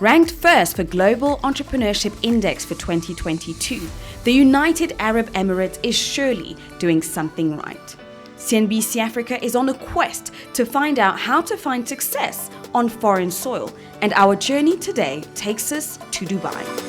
Ranked first for Global Entrepreneurship Index for 2022, the United Arab Emirates is surely doing something right. CNBC Africa is on a quest to find out how to find success on foreign soil, and our journey today takes us to Dubai.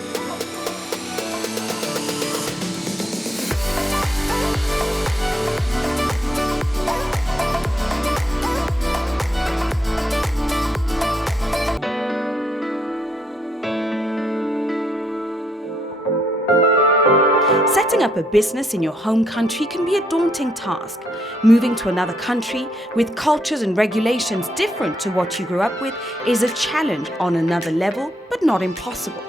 Setting up a business in your home country can be a daunting task. Moving to another country with cultures and regulations different to what you grew up with is a challenge on another level, but not impossible.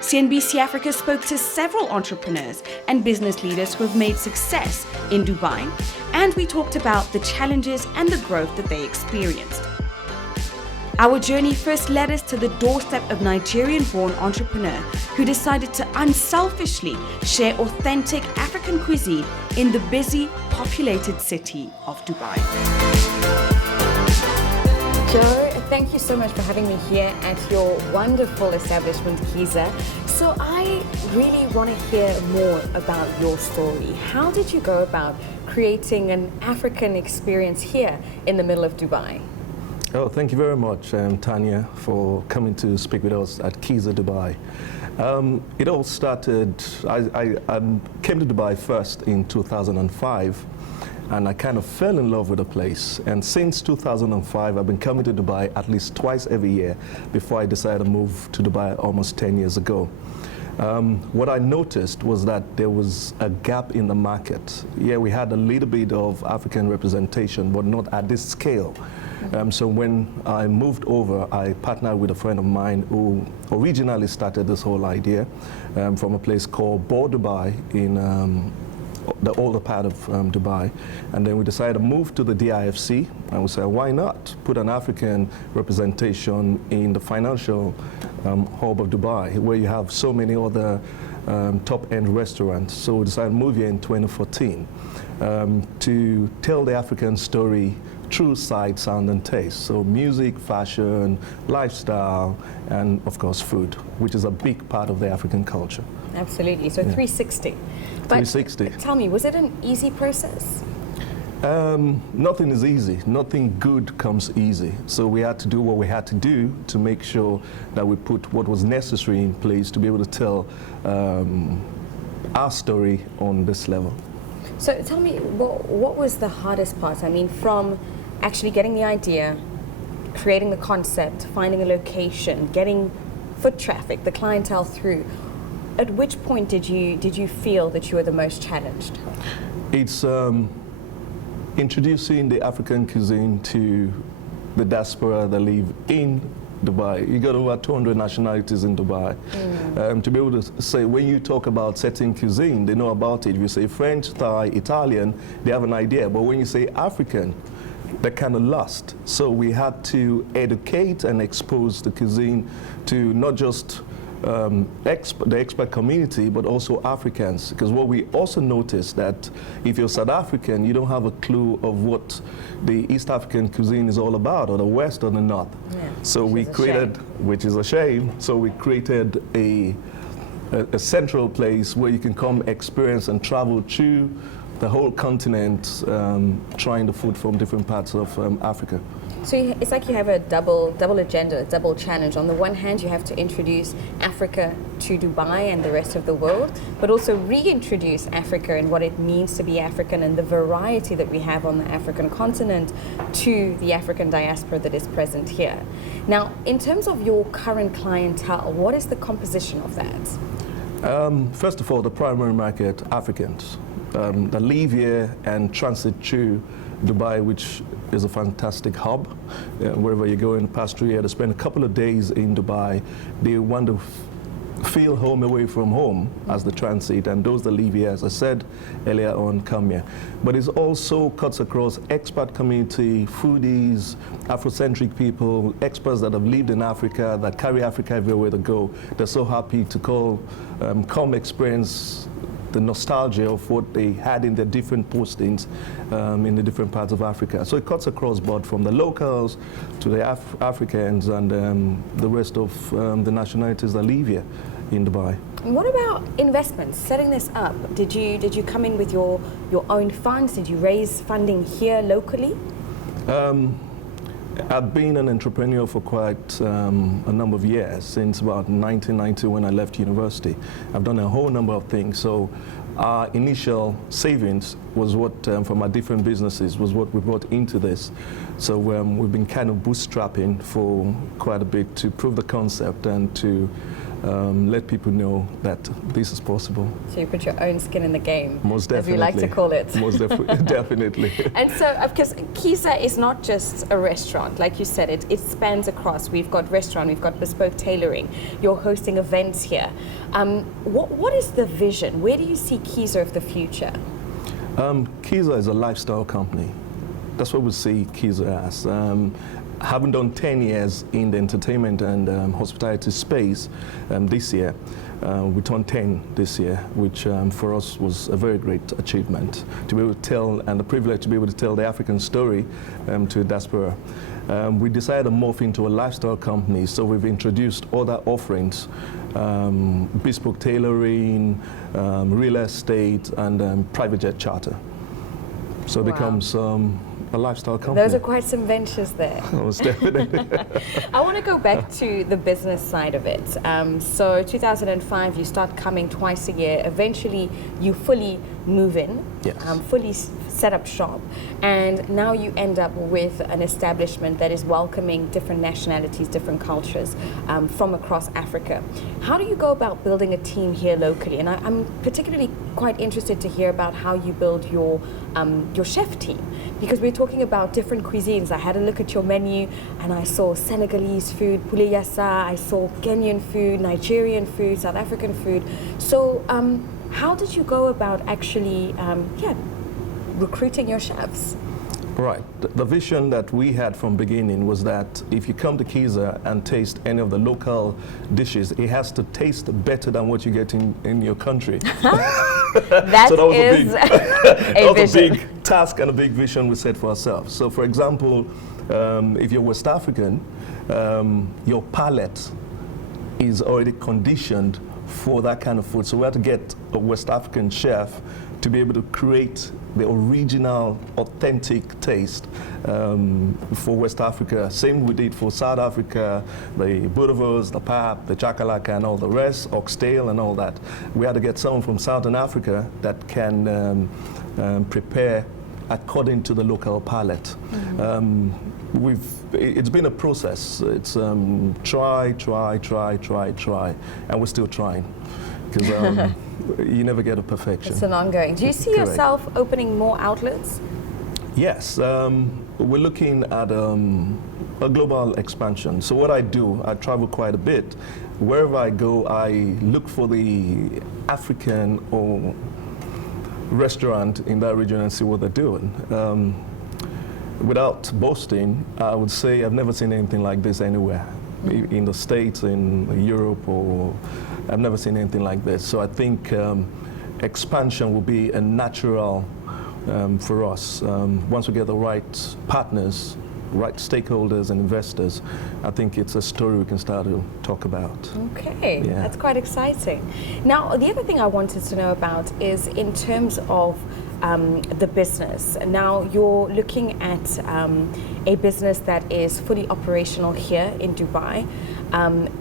CNBC Africa spoke to several entrepreneurs and business leaders who have made success in Dubai, and we talked about the challenges and the growth that they experienced. Our journey first led us to the doorstep of Nigerian-born entrepreneur who decided to unselfishly share authentic African cuisine in the busy, populated city of Dubai. Joe, thank you so much for having me here at your wonderful establishment, Kiza. So I really want to hear more about your story. How did you go about creating an African experience here in the middle of Dubai? Oh, thank you very much, Tanya, for coming to speak with us at Kiza Dubai. It all started, I came to Dubai first in 2005, and I kind of fell in love with the place. And since 2005, I've been coming to Dubai at least twice every year before I decided to move to Dubai almost 10 years ago. What I noticed was that there was a gap in the market. Yeah, we had a little bit of African representation, but not at this scale. So when I moved over, I partnered with a friend of mine who originally started this whole idea from a place called Bor Dubai in the older part of Dubai. And then we decided to move to the DIFC, and we said, why not put an African representation in the financial hub of Dubai, where you have so many other top-end restaurants. So we decided to move here in 2014 to tell the African story through sight, sound, and taste. So music, fashion, lifestyle, and of course food, which is a big part of the African culture. Absolutely, so 360. But 360. Tell me, was it an easy process? Nothing is easy. Nothing good comes easy. So we had to do what we had to do to make sure that we put what was necessary in place to be able to tell our story on this level. So tell me, what was the hardest part? I mean, from actually getting the idea, creating the concept, finding a location, getting foot traffic, the clientele through, at which point did you feel that you were the most challenged? It's introducing the African cuisine to the diaspora that live in Dubai. You got over 200 nationalities in Dubai. To be able to say, when you talk about certain cuisine, they know about it. If you say French, Thai, Italian, they have an idea. But when you say African, they're kind of lost. So we had to educate and expose the cuisine to not just the expat community, but also Africans. Because what we also noticed that if you're South African, you don't have a clue of what the East African cuisine is all about, or the West or the North. Yeah, so we created, which is a shame, so we created a central place where you can come experience and travel through the whole continent, trying the food from different parts of Africa. So it's like you have a double agenda, a double challenge. On the one hand, you have to introduce Africa to Dubai and the rest of the world, but also reintroduce Africa and what it means to be African and the variety that we have on the African continent to the African diaspora that is present here. Now, in terms of your current clientele, what is the composition of that? First of all, the primary market, Africans. That live here and transit through Dubai, which is a fantastic hub. Wherever you go in the past 3 years, to spend a couple of days in Dubai, they want to feel home away from home as the transit, and those that live here, as I said earlier on, come here. But it also cuts across expat community, foodies, Afrocentric people, experts that have lived in Africa, that carry Africa everywhere they go. They're so happy to come experience the nostalgia of what they had in their different postings in the different parts of Africa. So it cuts across board from the locals to the Africans and the rest of the nationalities that live here in Dubai. What about investments, setting this up? Did you come in with your own funds? Did you raise funding here locally? I've been an entrepreneur for quite a number of years, since about 1990 when I left university. I've done a whole number of things. So our initial savings was what, from our different businesses, was what we brought into this. So we've been kind of bootstrapping for quite a bit to prove the concept and to let people know that this is possible. So you put your own skin in the game, most definitely, as we like to call it. Most definitely. And so, because Kiza is not just a restaurant, like you said, it spans across. We've got restaurant, we've got bespoke tailoring. You're hosting events here. What is the vision? Where do you see Kiza of the future? Kiza is a lifestyle company. That's what we see Kiza as. Having done 10 years in the entertainment and hospitality space this year, we turned 10 this year, which for us was a very great achievement to be able to tell, and the privilege to be able to tell the African story to diaspora. We decided to morph into a lifestyle company, so we've introduced other offerings, bespoke tailoring, real estate, and private jet charter. So it becomes a lifestyle company. Those are quite some ventures there. Most definitely. I want to go back to the business side of it. So 2005, you start coming twice a year. Eventually, you fully move in, yes. Fully set up shop, and now you end up with an establishment that is welcoming different nationalities, different cultures from across Africa. How do you go about building a team here locally? And I'm particularly quite interested to hear about how you build your chef team, because we're talking about different cuisines. I had a look at your menu and I saw Senegalese food, poulet yassa, I saw Kenyan food, Nigerian food, South African food. So how did you go about actually recruiting your chefs? Right. The vision that we had from beginning was that if you come to Kiza and taste any of the local dishes, it has to taste better than what you get in your country. That so that was a big task and a big vision we set for ourselves. So for example, if you're West African, your palate is already conditioned for that kind of food. So we had to get a West African chef to be able to create the original, authentic taste for West Africa. Same we did for South Africa, the boerewors, the pap, the chakalaka, and all the rest, oxtail and all that. We had to get someone from Southern Africa that can prepare according to the local palate. Mm-hmm. It's been a process. It's try, and we're still trying, because you never get a perfection. It's an ongoing. Do you see Correct. yourself opening more outlets? Yes, we're looking at a global expansion. So what I do, I travel quite a bit. Wherever I go, I look for the African or restaurant in that region and see what they're doing. Without boasting, I would say I've never seen anything like this anywhere. In the States, in Europe, or I've never seen anything like this. So I think expansion will be a natural for us. Once we get the right partners, right stakeholders and investors, I think it's a story we can start to talk about. Okay, Yeah. That's quite exciting. Now, the other thing I wanted to know about is in terms of the business. Now, you're looking at a business that is fully operational here in Dubai.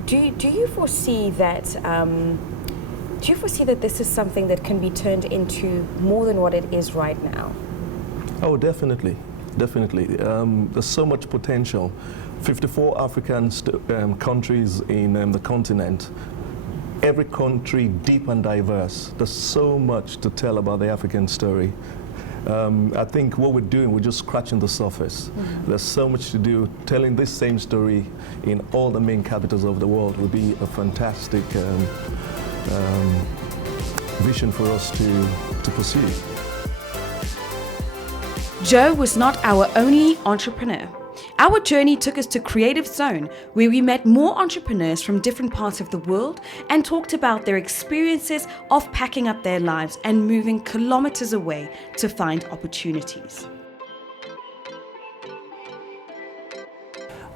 Do you foresee that? Do you foresee that this is something that can be turned into more than what it is right now? Oh, definitely. Definitely. There's so much potential. 54 African countries in the continent. Every country deep and diverse. There's so much to tell about the African story. I think what we're doing, we're just scratching the surface. Mm-hmm. There's so much to do. Telling this same story in all the main capitals of the world would be a fantastic vision for us to pursue. Joe was not our only entrepreneur. Our journey took us to Creative Zone, where we met more entrepreneurs from different parts of the world and talked about their experiences of packing up their lives and moving kilometers away to find opportunities.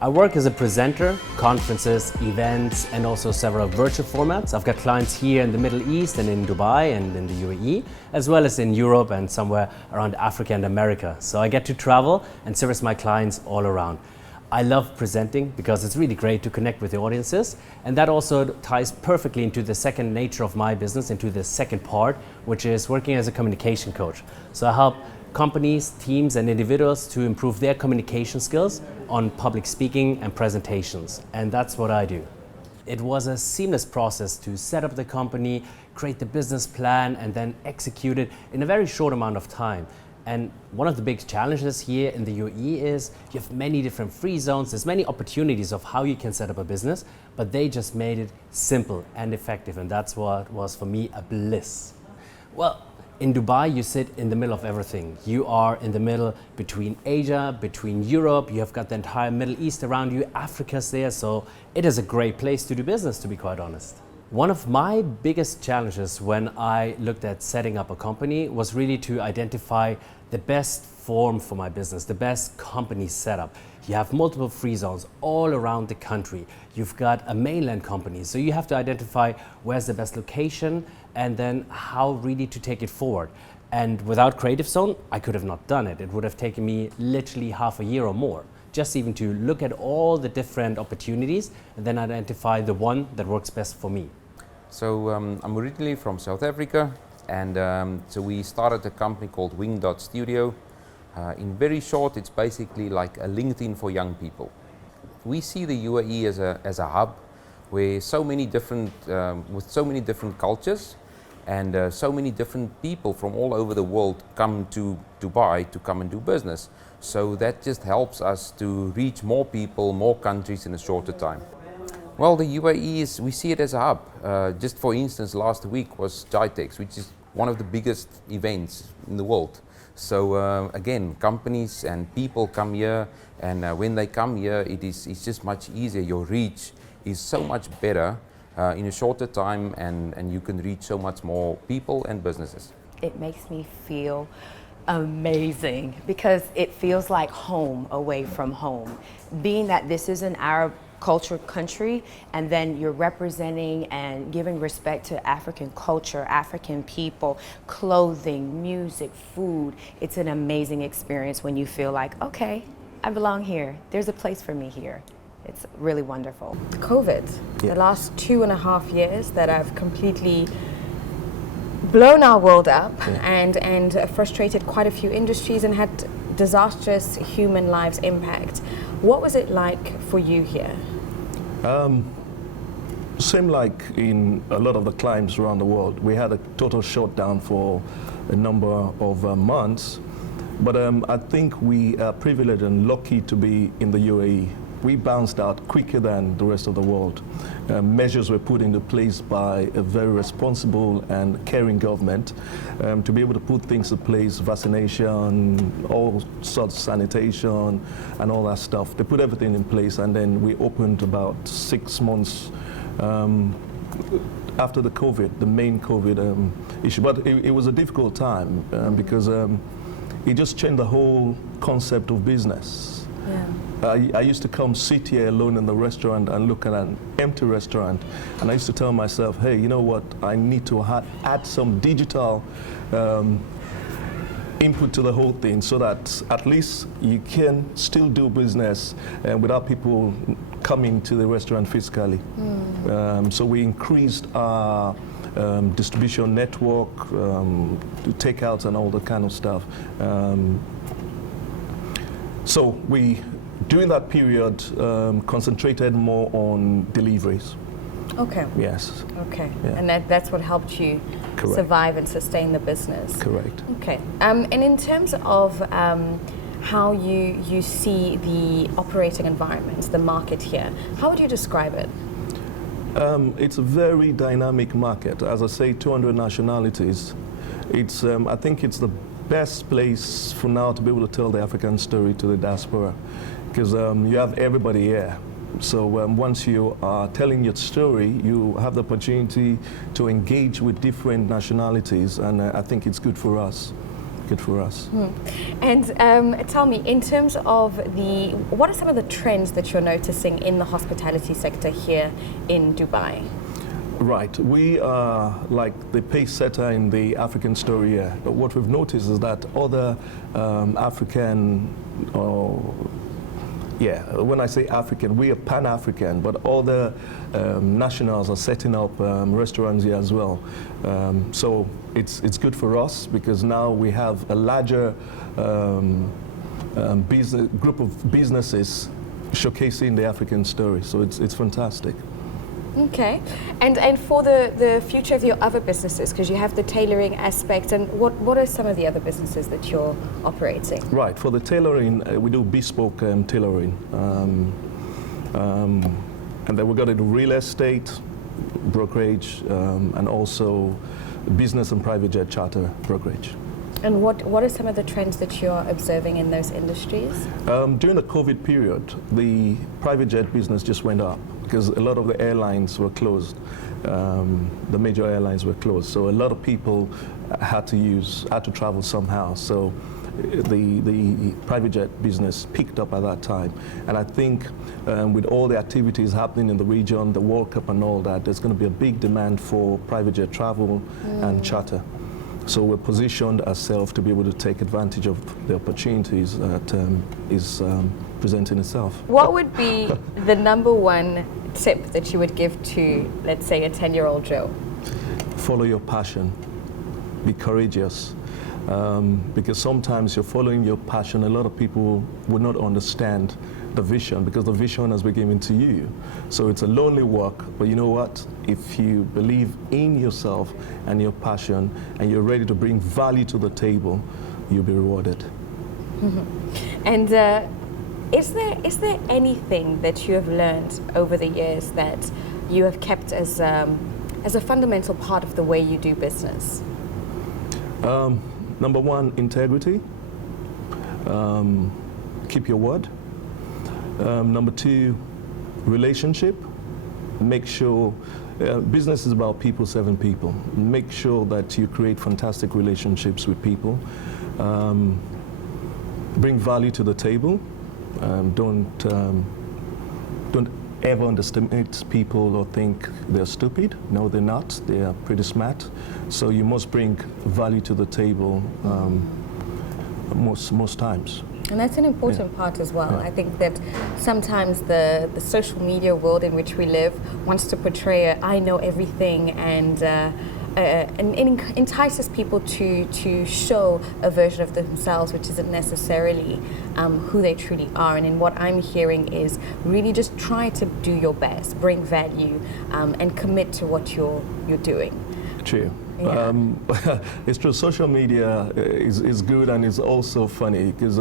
I work as a presenter, conferences, events, and also several virtual formats. I've got clients here in the Middle East and in Dubai and in the UAE, as well as in Europe and somewhere around Africa and America. So I get to travel and service my clients all around. I love presenting because it's really great to connect with the audiences, and that also ties perfectly into the second nature of my business, into the second part, which is working as a communication coach. So I help companies, teams, and individuals to improve their communication skills on public speaking and presentations. And that's what I do. It was a seamless process to set up the company, create the business plan, and then execute it in a very short amount of time. And one of the big challenges here in the UAE is you have many different free zones, there's many opportunities of how you can set up a business, but they just made it simple and effective, and that's what was for me a bliss. Well, in Dubai, you sit in the middle of everything. You are in the middle between Asia, between Europe, you have got the entire Middle East around you, Africa's there, so it is a great place to do business, to be quite honest. One of my biggest challenges when I looked at setting up a company was really to identify the best form for my business, the best company setup. You have multiple free zones all around the country. You've got a mainland company, so you have to identify where's the best location and then how really to take it forward. And without Creative Zone, I could have not done it. It would have taken me literally half a year or more, just even to look at all the different opportunities and then identify the one that works best for me. So I'm originally from South Africa, and so we started a company called Wing Studio. In very short, it's basically like a LinkedIn for young people. We see the UAE as a hub where so many different, with so many different cultures and so many different people from all over the world come to Dubai to come and do business. So that just helps us to reach more people, more countries in a shorter time. Well, the UAE we see it as a hub. Just for instance, last week was GITEX, which is one of the biggest events in the world. So again, companies and people come here, and when they come here, it's just much easier. Your reach is so much better in a shorter time, and you can reach so much more people and businesses. It makes me feel amazing because it feels like home away from home. Being that this is an Arab culture country, and then you're representing and giving respect to African culture, African people, clothing, music, food. It's an amazing experience when you feel like, okay, I belong here. There's a place for me here. It's really wonderful. COVID, the last 2.5 years that have completely blown our world up and frustrated quite a few industries and had disastrous human lives impact. What was it like for you here? Same like in a lot of the climes around the world. We had a total shutdown for a number of months, but I think we are privileged and lucky to be in the UAE. We bounced out quicker than the rest of the world. Measures were put into place by a very responsible and caring government to be able to put things in place, vaccination, all sorts of sanitation and all that stuff. They put everything in place, and then we opened about 6 months after the COVID, the main COVID issue. But it was a difficult time because it just changed the whole concept of business. Yeah. I used to come sit here alone in the restaurant and look at an empty restaurant, and I used to tell myself, hey, you know what, I need to add some digital input to the whole thing so that at least you can still do business without people coming to the restaurant physically. So we increased our distribution network, takeouts and all that kind of stuff. So we, during that period, concentrated more on deliveries. Okay. Yes. Okay. Yeah. And that's what helped you Correct. survive and sustain the business. Correct. Okay. And in terms of how you see the operating environment, the market here, how would you describe it? It's a very dynamic market. As I say, 200 nationalities. It's, I think it's the best place for now to be able to tell the African story to the diaspora, because you have everybody here. So once you are telling your story, you have the opportunity to engage with different nationalities, and I think it's good for us. Good for us. And tell me, in terms of what are some of the trends that you're noticing in the hospitality sector here in Dubai? Right, we are like the pace setter in the African story here. But what we've noticed is that other African, when I say African, we are Pan-African, but other nationals are setting up restaurants here as well. So it's good for us because now we have a larger group of businesses showcasing the African story. So it's fantastic. Okay, and for the future of your other businesses, because you have the tailoring aspect, and what are some of the other businesses that you're operating? Right, for the tailoring, we do bespoke tailoring, and then we've got the real estate, brokerage, and also business and private jet charter brokerage. And what are some of the trends that you're observing in those industries? During the COVID period, the private jet business just went up because a lot of the airlines were closed. The major airlines were closed. So a lot of people had to travel somehow. So the private jet business picked up at that time. And I think with all the activities happening in the region, the World Cup and all that, there's going to be a big demand for private jet travel and charter. So we're positioned ourselves to be able to take advantage of the opportunities that is presenting itself. What would be the number one tip that you would give to, let's say, a 10-year-old Joe? Follow your passion. Be courageous. Because sometimes you're following your passion, a lot of people will not understand the vision because the vision has been given to you. So it's a lonely walk, but you know what? If you believe in yourself and your passion and you're ready to bring value to the table, you'll be rewarded. And is there anything that you have learned over the years that you have kept as a fundamental part of the way you do business? Number one, integrity. Keep your word. Number two, relationship. Make sure, business is about people serving people. Make sure that you create fantastic relationships with people. Bring value to the table. Don't ever underestimate people or think they're stupid. No, they're not. They are pretty smart. So you must bring value to the table most times. And that's an important part as well. I think that sometimes the social media world in which we live wants to portray I know everything and entices people to show a version of themselves which isn't necessarily who they truly are. And in what I'm hearing is really just try to do your best, bring value, and commit to what you're doing. True. Yeah. It's true. Social media is good and it's also funny because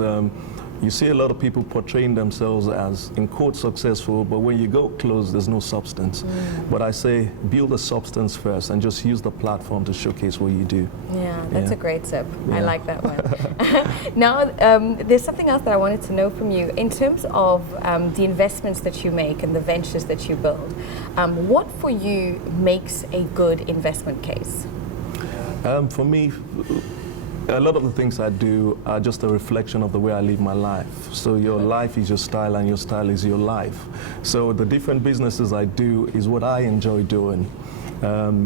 you see a lot of people portraying themselves as, in quote, successful, but when you go close, there's no substance. But I say build the substance first and just use the platform to showcase what you do. Yeah, that's a great tip. Yeah. I like that one. Now, there's something else that I wanted to know from you. In terms of the investments that you make and the ventures that you build, what for you makes a good investment case? For me, a lot of the things I do are just a reflection of the way I live my life. So your life is your style and your style is your life. So the different businesses I do is what I enjoy doing.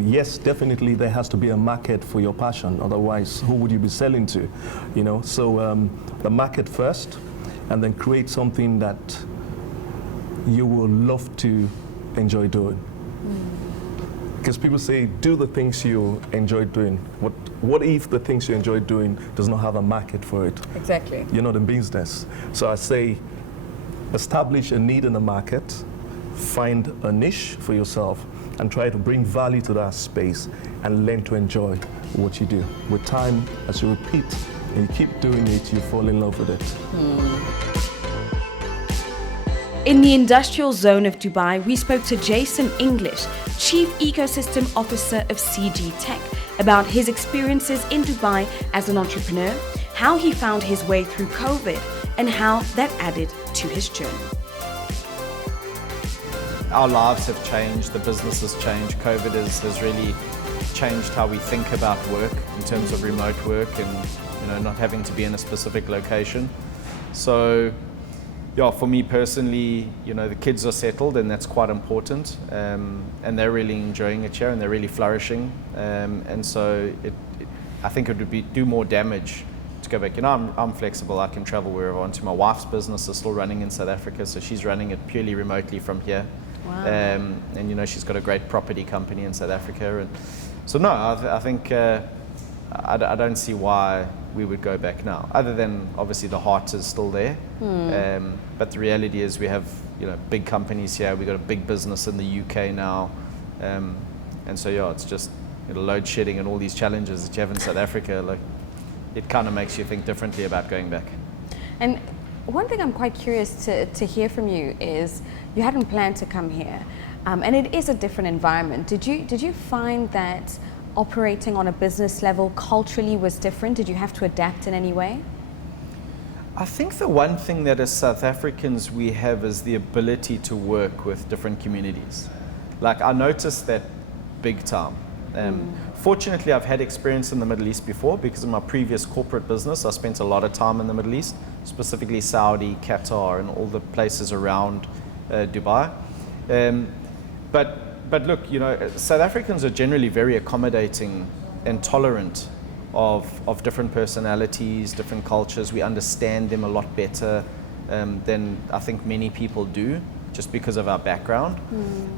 Yes, definitely there has to be a market for your passion. Otherwise, who would you be selling to? You know, so the market first and then create something that you will love to enjoy doing. Because people say, do the things you enjoy doing. What if the things you enjoy doing does not have a market for it? Exactly. You're not in business. So I say, establish a need in the market, find a niche for yourself, and try to bring value to that space and learn to enjoy what you do. With time, as you repeat and you keep doing it, you fall in love with it. In the industrial zone of Dubai, we spoke to Jason English, Chief Ecosystem Officer of CG Tech, about his experiences in Dubai as an entrepreneur, how he found his way through COVID, and how that added to his journey. Our lives have changed, the business has changed. COVID has really changed how we think about work in terms of remote work and not having to be in a specific location. So yeah, for me personally, the kids are settled and that's quite important, and they're really enjoying it here and they're really flourishing, and so I think it would do more damage to go back. I'm flexible, I can travel wherever I want to. My wife's business is still running in South Africa, so she's running it purely remotely from here. Wow. And she's got a great property company in South Africa, and so no, I think I don't see why we would go back now, other than obviously the heart is still there. But the reality is we have big companies here, we've got a big business in the UK now, and so yeah, it's just load shedding and all these challenges that you have in South Africa, like it kind of makes you think differently about going back. And one thing I'm quite curious to hear from you is you hadn't planned to come here, and it is a different environment. Did you find that operating on a business level culturally was different? Did you have to adapt in any way? I think the one thing that as South Africans we have is the ability to work with different communities. Like I noticed that big time. Fortunately, I've had experience in the Middle East before because of my previous corporate business. I spent a lot of time in the Middle East, specifically Saudi, Qatar, and all the places around Dubai. But look, South Africans are generally very accommodating and tolerant of different personalities, different cultures. We understand them a lot better than I think many people do, just because of our background.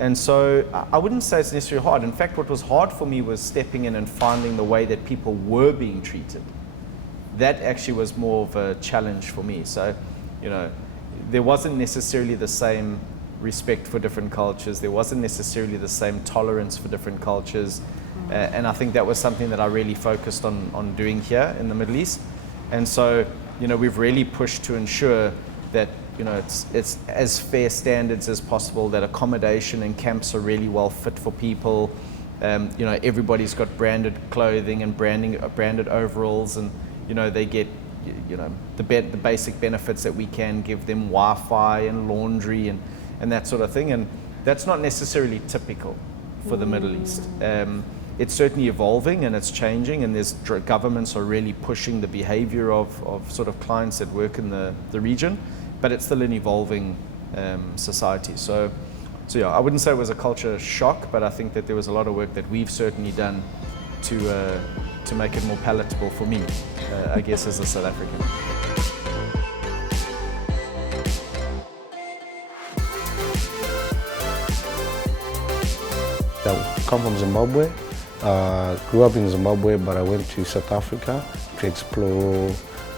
And so I wouldn't say it's necessarily hard. In fact, what was hard for me was stepping in and finding the way that people were being treated. That actually was more of a challenge for me. So, there wasn't necessarily the same respect for different cultures. There wasn't necessarily the same tolerance for different cultures. And I think that was something that I really focused on doing here in the Middle East. And so, we've really pushed to ensure that, it's as fair standards as possible, that accommodation and camps are really well fit for people. Everybody's got branded clothing and branded overalls, and, they get, the basic benefits that we can give them, Wi-Fi and laundry and that sort of thing. And that's not necessarily typical for the Middle East. It's certainly evolving and it's changing, and there's governments are really pushing the behavior of sort of clients that work in the region, but it's still an evolving society. So yeah, I wouldn't say it was a culture shock, but I think that there was a lot of work that we've certainly done to make it more palatable for me, I guess, as a South African. I come from Zimbabwe, grew up in Zimbabwe, but I went to South Africa to explore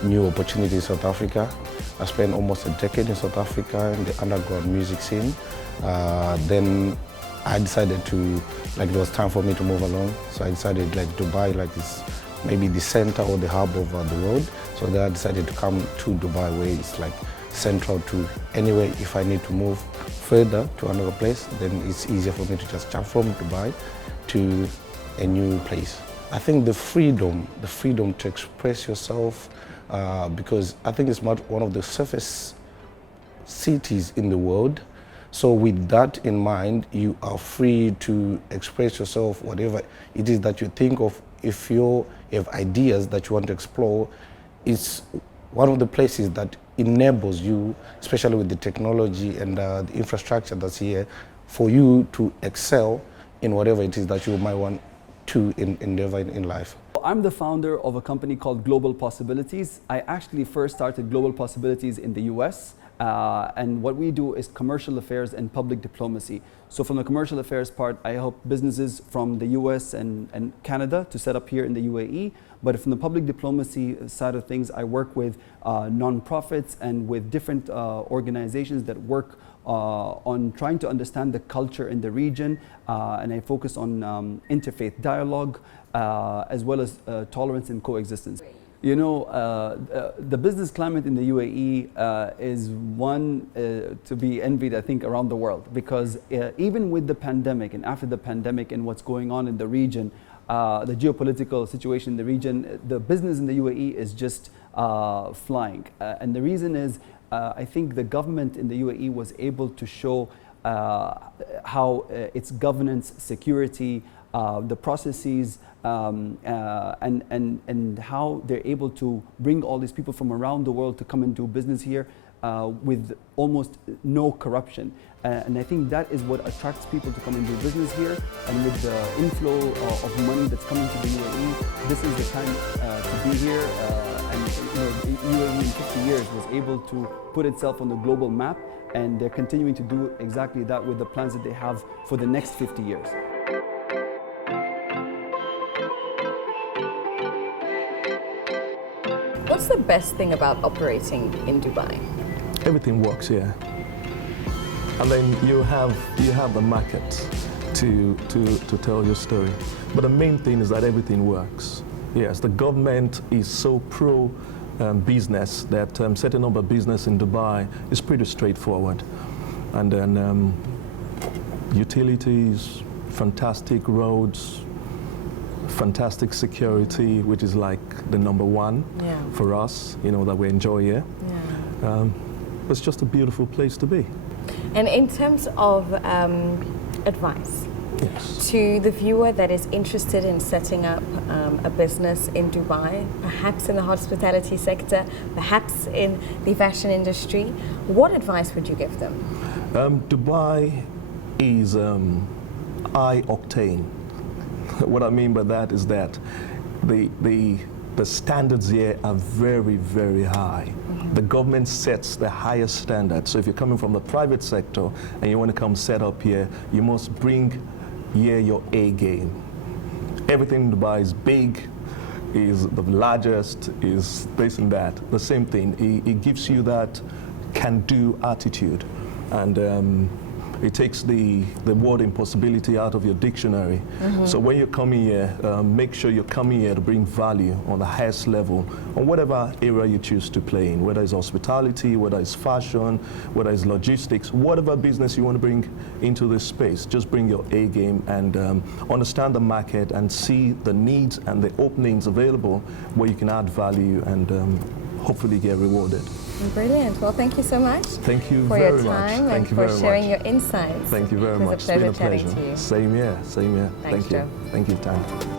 new opportunities in South Africa. I spent almost a decade in South Africa in the underground music scene. Then I decided it was time for me to move along. So I decided Dubai is maybe the center or the hub of the world. So then I decided to come to Dubai, where it's central to anywhere. If I need to move further to another place, then it's easier for me to just jump from Dubai to a new place. I think the freedom to express yourself, because I think it's one of the safest cities in the world. So with that in mind, you are free to express yourself, whatever it is that you think of. If you have ideas that you want to explore, it's one of the places that enables you, especially with the technology and the infrastructure that's here, for you to excel in whatever it is that you might want to endeavor in life. I'm the founder of a company called Global Possibilities. I actually first started Global Possibilities in the US, and what we do is commercial affairs and public diplomacy. So from the commercial affairs part, I help businesses from the US and Canada to set up here in the UAE. But from the public diplomacy side of things, I work with non-profits and with different organizations that work on trying to understand the culture in the region, and I focus on interfaith dialogue as well as tolerance and coexistence. You know, the business climate in the UAE is one to be envied, I think, around the world, because even with the pandemic and after the pandemic and what's going on in the region, the geopolitical situation in the region, the business in the UAE is just flying. And the reason is, I think the government in the UAE was able to show how its governance, security, the processes, and how they're able to bring all these people from around the world to come and do business here with almost no corruption. And I think that is what attracts people to come and do business here. And with the inflow of money that's coming to the UAE, this is the time to be here. And UAE in 50 years was able to put itself on the global map, and they're continuing to do exactly that with the plans that they have for the next 50 years. What's the best thing about operating in Dubai? Everything works here. And then you have the market to tell your story. But the main thing is that everything works. Yes, the government is so pro business that setting up a business in Dubai is pretty straightforward. And then utilities, fantastic roads, fantastic security, which is like the number one for us, that we enjoy here. Yeah. It's just a beautiful place to be. And in terms of advice, yes, to the viewer that is interested in setting up a business in Dubai, perhaps in the hospitality sector, perhaps in the fashion industry, what advice would you give them? Dubai is high octane. What I mean by that is that the standards here are very, very high. Mm-hmm. The government sets the highest standards. So if you're coming from the private sector and you want to come set up here, you must bring here your A game. Everything in Dubai is big, is the largest, is this and that. The same thing. It gives you that can-do attitude. And it takes the word impossibility out of your dictionary. Mm-hmm. So when you're coming here, make sure you're coming here to bring value on the highest level on whatever area you choose to play in, whether it's hospitality, whether it's fashion, whether it's logistics, whatever business you want to bring into this space, just bring your A game and understand the market and see the needs and the openings available where you can add value and hopefully get rewarded. Brilliant. Well, thank you so much. Thank you for very your time much. and for sharing your insights. Thank you very much. It was a pleasure it's been a pleasure. chatting to you. Same here. Same here. Thanks, Thank you. Joe. Thank you, Tan.